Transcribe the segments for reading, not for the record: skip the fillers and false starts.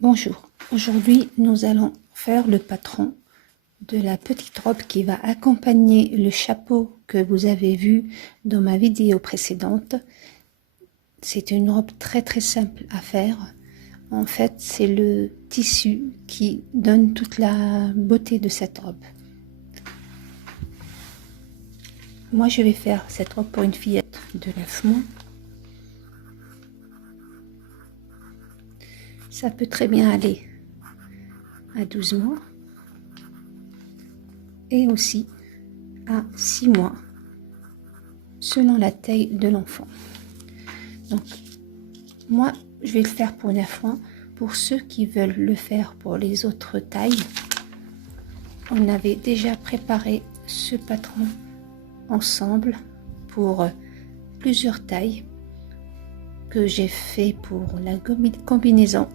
Bonjour, aujourd'hui nous allons faire le patron de la petite robe qui va accompagner le chapeau que vous avez vu dans ma vidéo précédente. C'est une robe très simple à faire. En fait, c'est le tissu qui donne toute la beauté de cette robe. Moi je vais faire cette robe pour une fillette de 9 mois. Ça peut très bien aller à 12 mois et aussi à 6 mois selon la taille de l'enfant. Donc moi je vais le faire pour 9 mois. Pour ceux qui veulent le faire pour les autres tailles, on avait déjà préparé ce patron ensemble pour plusieurs tailles que j'ai fait pour la combinaison.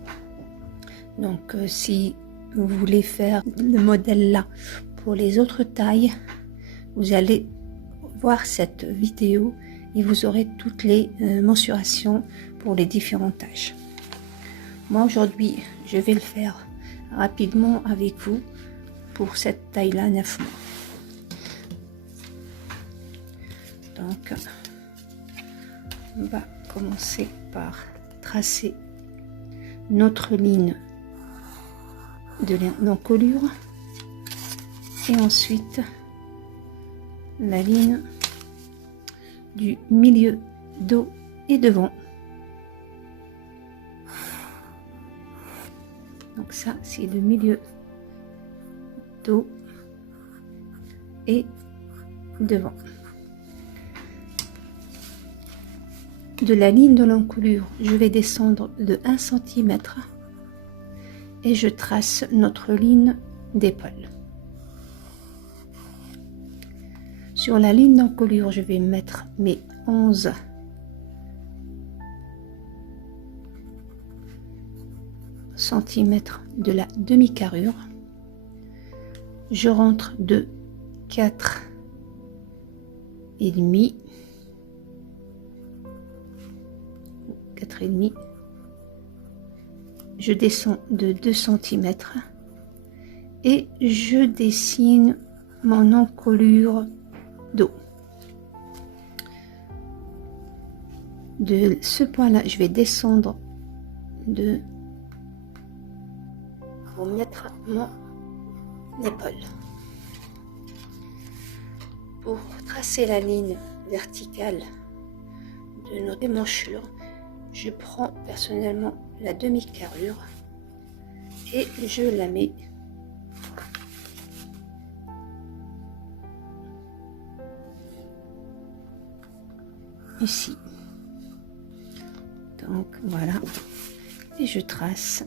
Donc si vous voulez faire le modèle là pour les autres tailles, vous allez voir cette vidéo et vous aurez toutes les mensurations pour les différents âges. Moi aujourd'hui je vais le faire rapidement avec vous pour cette taille là, 9 mois. Donc on va commencer par tracer notre ligne de l'encolure et ensuite la ligne du milieu, dos et devant. Donc ça c'est le milieu, dos et devant. De la ligne de l'encolure, je vais descendre de 1 cm et je trace notre ligne d'épaule. Sur la ligne d'encolure, je vais mettre mes 11 cm de la demi-carrure. Je rentre de 4 et demi, 4 et demi. Je descends de 2 cm et je dessine mon encolure dos. De ce point là je vais descendre pour mettre mon épaule. Pour tracer la ligne verticale de notre émanchure, je prends personnellement la demi-carrure et je la mets ici. Donc voilà, et je trace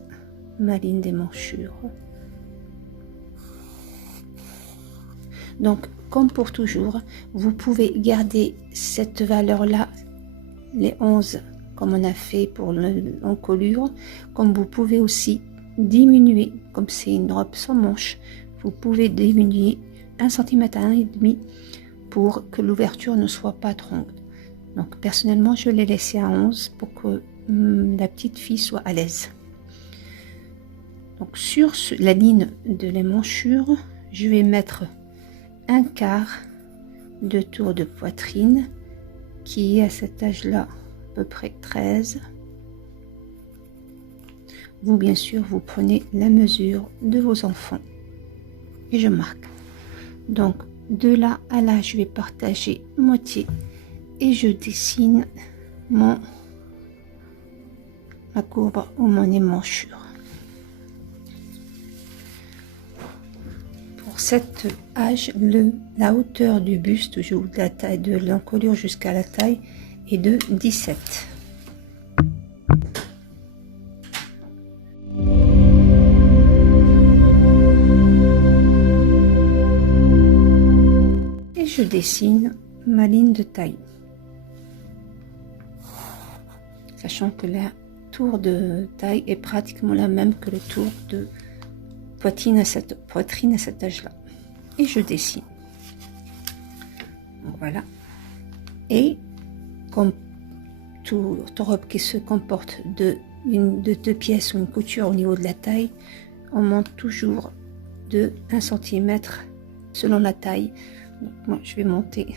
ma ligne d'émanchure. Donc comme pour toujours, vous pouvez garder cette valeur là, les 11 comme on a fait pour l'encolure, comme vous pouvez aussi diminuer, comme c'est une robe sans manche, vous pouvez diminuer 1 cm à 1,5 pour que l'ouverture ne soit pas trop longue. Donc personnellement je l'ai laissé à 11 pour que la petite fille soit à l'aise. Donc sur la ligne de l'émanchure, je vais mettre un quart de tour de poitrine qui est à cet âge là à peu près 13. Vous bien sûr vous prenez la mesure de vos enfants et je marque. Donc de là à là je vais partager moitié et je dessine ma courbe ou mon émanchure. Pour cet âge, la hauteur du buste, ou de la taille de l'encolure jusqu'à la taille, est de 17. Et je dessine ma ligne de taille. Sachant que la tour de taille est pratiquement la même que le tour de poitrine à cet âge-là. Et je dessine. Donc voilà. Et comme toute robe qui se comporte de de 2 pièces ou une couture au niveau de la taille, on monte toujours de 1 cm selon la taille. Donc, moi je vais monter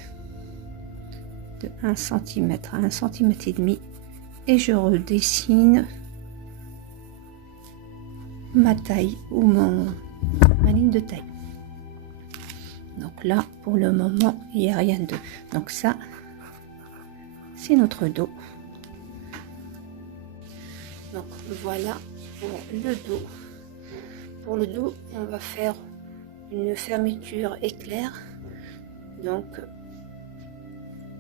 de 1 cm à 1 cm et demi et je redessine ma taille ou ma ligne de taille. Donc là pour le moment il n'y a rien de, donc ça c'est notre dos. Donc voilà pour le dos. Pour le dos on va faire une fermeture éclair, donc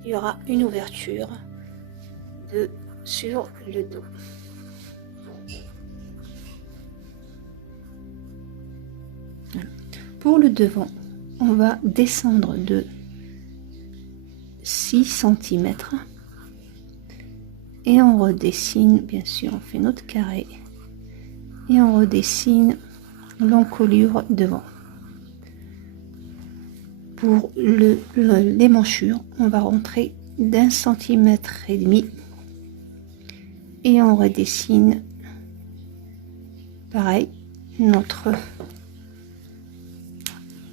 il y aura une ouverture sur le dos. Pour le devant, on va descendre de 6 cm et on redessine, bien sûr, on fait notre carré et on redessine l'encolure devant. Pour les manchures, on va rentrer d'1 cm et demi et on redessine pareil notre,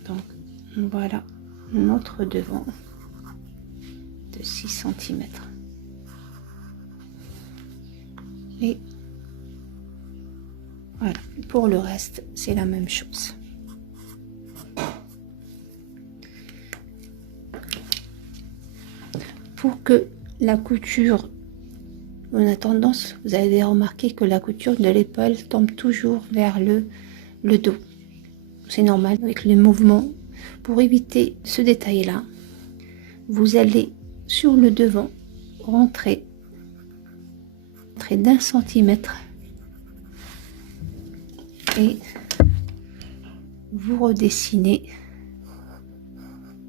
donc voilà notre devant de 6 cm et voilà, pour le reste c'est la même chose. Pour que la couture, on a tendance, vous avez remarqué que la couture de l'épaule tombe toujours vers le dos. C'est normal avec les mouvements. Pour éviter ce détail là, vous allez sur le devant rentrer d'1 cm et vous redessinez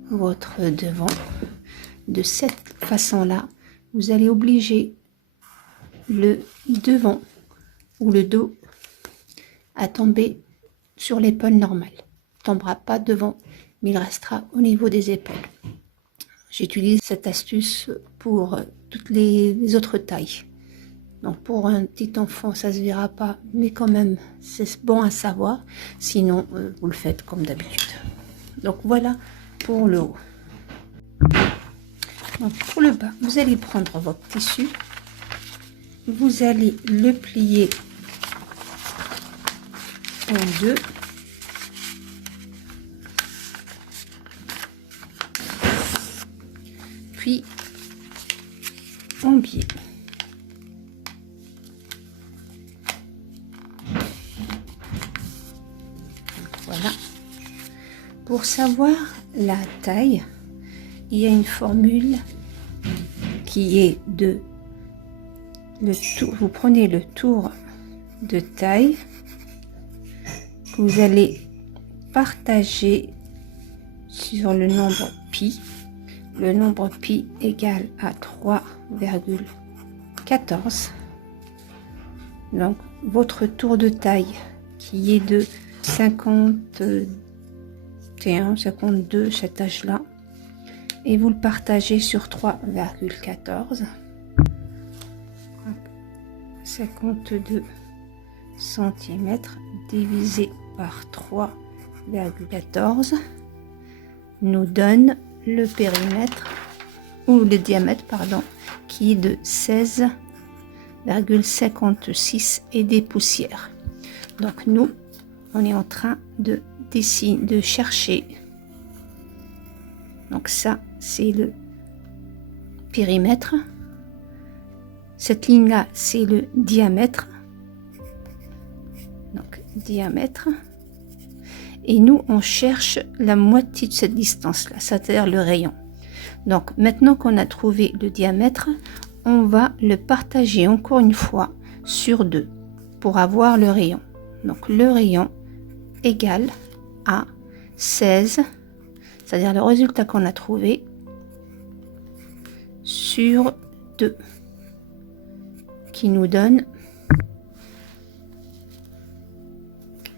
votre devant de cette façon là. Vous allez obliger le devant ou le dos à tomber sur l'épaule normale. Il ne tombera pas devant, mais il restera au niveau des épaules. J'utilise cette astuce pour toutes les autres tailles. Donc pour un petit enfant, ça se verra pas, mais quand même, c'est bon à savoir. Sinon, vous le faites comme d'habitude. Donc voilà pour le haut. Donc pour le bas, vous allez prendre votre tissu, vous allez le plier en deux. Puis en biais. Voilà. Pour savoir la taille, il y a une formule qui est de le tour. Vous prenez le tour de taille que vous allez partager sur le nombre pi. Le nombre pi égale à 3,14. Donc votre tour de taille qui est de 51, 52, cet âge-là, et vous le partagez sur 3,14. 52 cm divisé par 3,14 nous donne le périmètre ou le diamètre pardon, qui est de 16,56 et des poussières. Donc nous on est en train de chercher, donc ça c'est le périmètre, cette ligne là c'est le diamètre, donc diamètre, et nous on cherche la moitié de cette distance là, c'est-à-dire le rayon. Donc maintenant qu'on a trouvé le diamètre, on va le partager encore une fois sur 2 pour avoir le rayon. Donc le rayon égale à 16, c'est-à-dire le résultat qu'on a trouvé sur 2 qui nous donne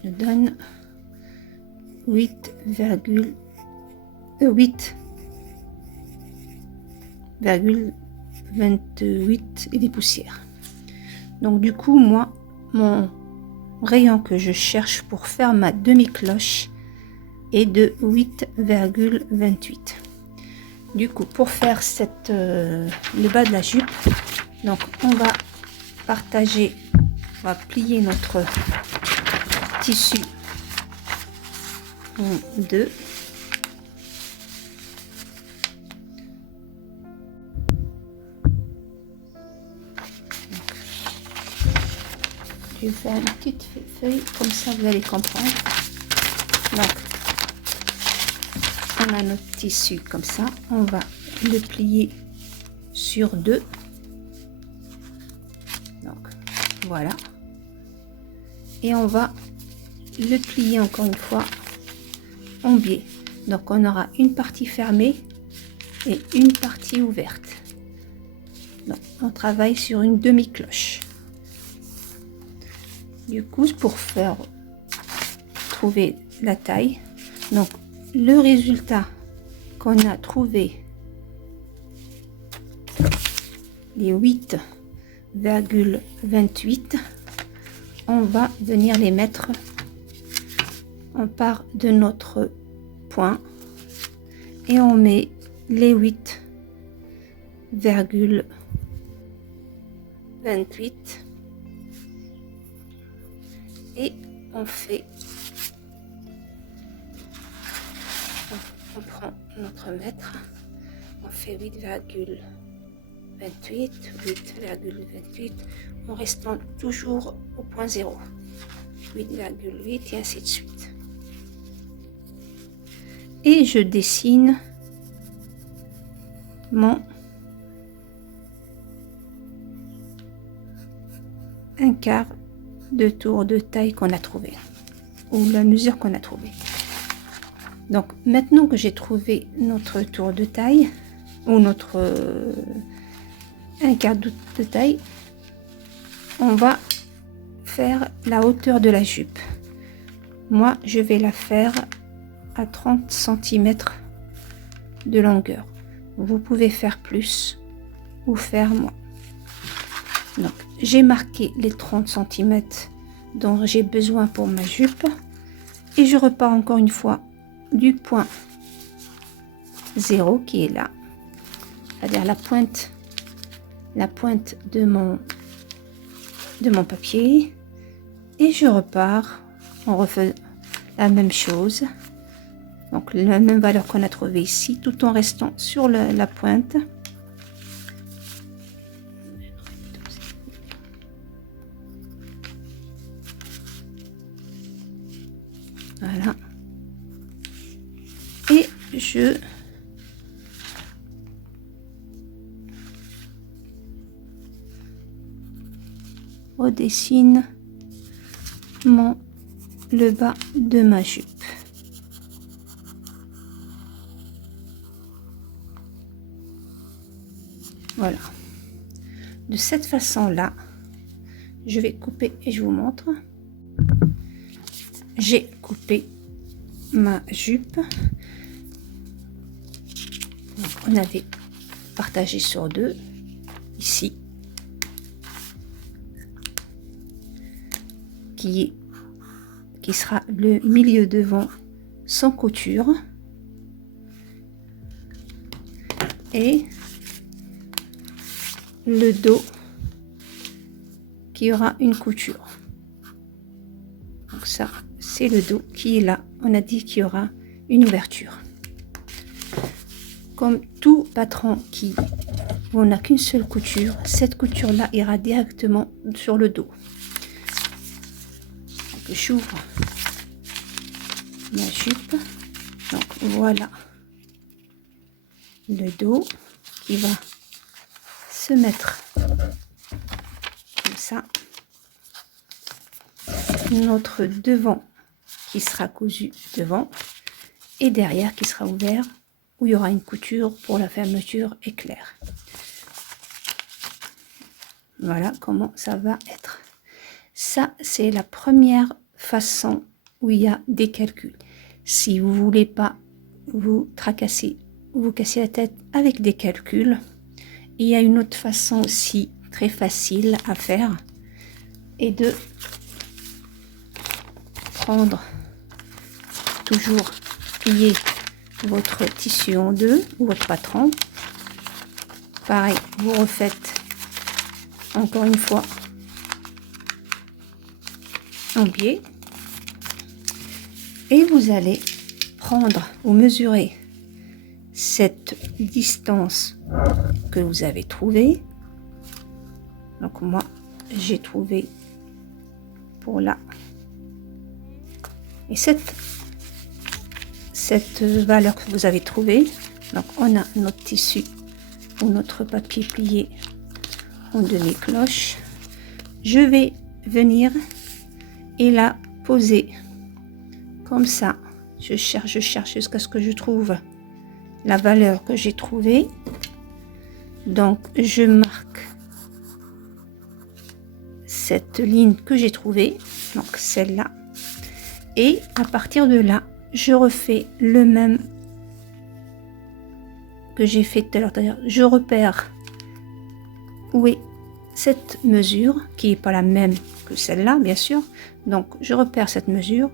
8,28 et des poussières. Donc du coup, moi, mon rayon que je cherche pour faire ma demi-cloche est de 8,28. Du coup, pour faire le bas de la jupe, donc on va partager, on va plier notre tissu en deux. Je vais faire une petite feuille, comme ça vous allez comprendre. Donc, on a notre tissu comme ça, on va le plier sur deux. Donc, voilà. Et on va le plier encore une fois en biais. Donc, on aura une partie fermée et une partie ouverte. Donc, on travaille sur une demi-cloche. Du coup, pour trouver la taille, donc le résultat qu'on a trouvé, les 8,28, on va venir les mettre, on part de notre point et on met les 8,28 et on fait, on prend notre mètre, on fait 8,28 en restant toujours au point 0, 8,8 et ainsi de suite. Et je dessine mon un quart de tour de taille qu'on a trouvé, ou la mesure qu'on a trouvé. Donc maintenant que j'ai trouvé notre tour de taille, ou notre un quart de taille, on va faire la hauteur de la jupe. Moi je vais la faire à 30 cm de longueur. Vous pouvez faire plus ou faire moins. Donc j'ai marqué les 30 cm dont j'ai besoin pour ma jupe et je repars encore une fois du point 0 qui est là, c'est-à-dire la pointe de mon papier, et je repars, on refait la même chose, donc la même valeur qu'on a trouvée ici, tout en restant sur la pointe. Voilà. Et je redessine le bas de ma jupe. Voilà. De cette façon-là, je vais couper et je vous montre. J'ai coupé ma jupe. Donc, on avait partagé sur deux ici, qui sera le milieu devant sans couture, et le dos qui aura une couture. Donc ça, c'est le dos qui est là. On a dit qu'il y aura une ouverture. Comme tout patron où on n'a qu'une seule couture, cette couture là ira directement sur le dos. Donc j'ouvre ma jupe. Donc voilà le dos qui va se mettre comme ça. Notre devant qui sera cousu devant et derrière qui sera ouvert, où il y aura une couture pour la fermeture éclair. Voilà comment ça va être. Ça, c'est la première façon où il y a des calculs. Si vous voulez pas vous tracasser ou vous casser la tête avec des calculs, il y a une autre façon aussi très facile à faire. est de prendre, toujours plier votre tissu en deux ou votre patron. Pareil, vous refaites encore une fois en biais et vous allez prendre ou mesurer cette distance que vous avez trouvée. Donc moi j'ai trouvé pour là, et cette valeur que vous avez trouvée, donc on a notre tissu ou notre papier plié en demi-cloche. Je vais venir et la poser comme ça. Je cherche jusqu'à ce que je trouve la valeur que j'ai trouvée. Donc je marque cette ligne que j'ai trouvée, donc celle-là, et à partir de là je refais le même que j'ai fait tout à l'heure. Je repère où est cette mesure qui n'est pas la même que celle-là, bien sûr. Donc je repère cette mesure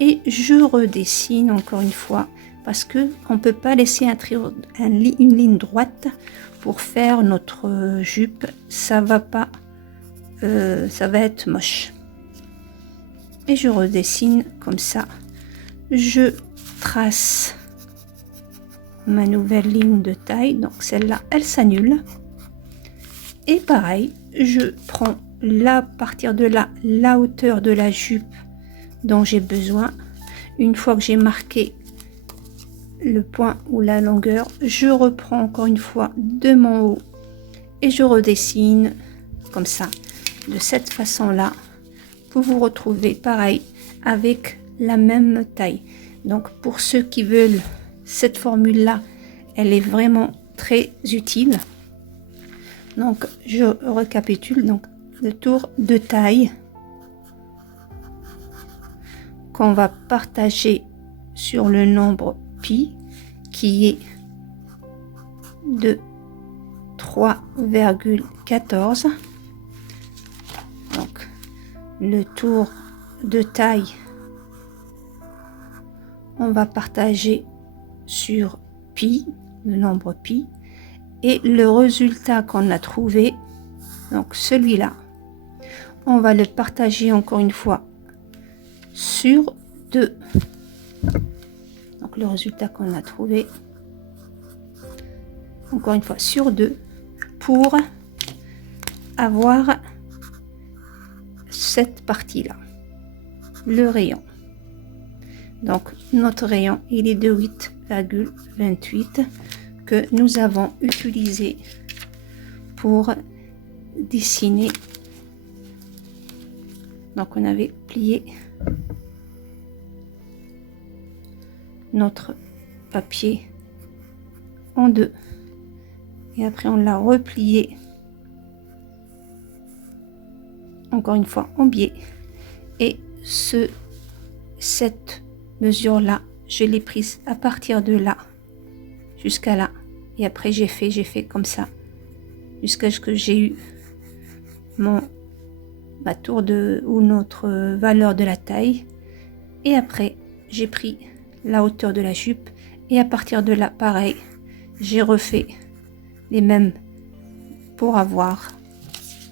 et je redessine encore une fois, parce que on ne peut pas laisser une ligne droite pour faire notre jupe. Ça va pas, ça va être moche. Et je redessine comme ça. Je trace ma nouvelle ligne de taille, donc celle-là elle s'annule, et pareil je prends là, à partir de là, la hauteur de la jupe dont j'ai besoin. Une fois que j'ai marqué le point ou la longueur, je reprends encore une fois de mon haut et je redessine comme ça, de cette façon là. Vous vous retrouvez pareil avec la même taille. Donc pour ceux qui veulent cette formule là, elle est vraiment très utile. Donc je récapitule, donc le tour de taille qu'on va partager sur le nombre pi qui est de 3,14. Donc le tour de taille on va partager sur pi, le nombre pi, et le résultat qu'on a trouvé, donc celui-là, on va le partager encore une fois sur 2. Donc le résultat qu'on a trouvé, encore une fois sur 2, pour avoir cette partie-là, le rayon. Donc notre rayon il est de 8,28 que nous avons utilisé pour dessiner. Donc on avait plié notre papier en deux et après on l'a replié encore une fois en biais, et cette mesure là je l'ai prise à partir de là jusqu'à là, et après j'ai fait comme ça jusqu'à ce que j'ai eu ma tour de ou notre valeur de la taille, et après j'ai pris la hauteur de la jupe et à partir de là pareil j'ai refait les mêmes pour avoir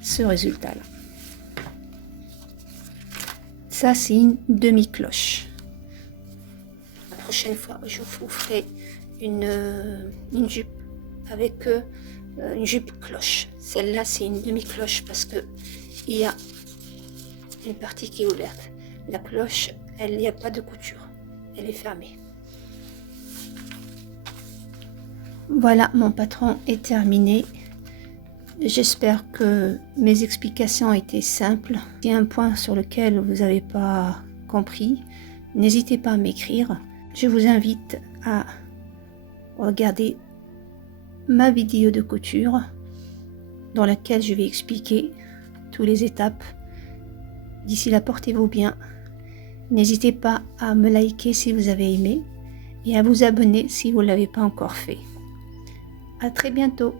ce résultat là. Ça c'est une demi-cloche. La prochaine fois je vous ferai une jupe avec une jupe cloche. Celle-là c'est une demi-cloche parce que il y a une partie qui est ouverte. La cloche, il n'y a pas de couture, elle est fermée. Voilà, mon patron est terminé. J'espère que mes explications étaient simples. S'il y a un point sur lequel vous n'avez pas compris, n'hésitez pas à m'écrire. Je vous invite à regarder ma vidéo de couture dans laquelle je vais expliquer toutes les étapes. D'ici là, portez-vous bien. N'hésitez pas à me liker si vous avez aimé et à vous abonner si vous ne l'avez pas encore fait. À très bientôt.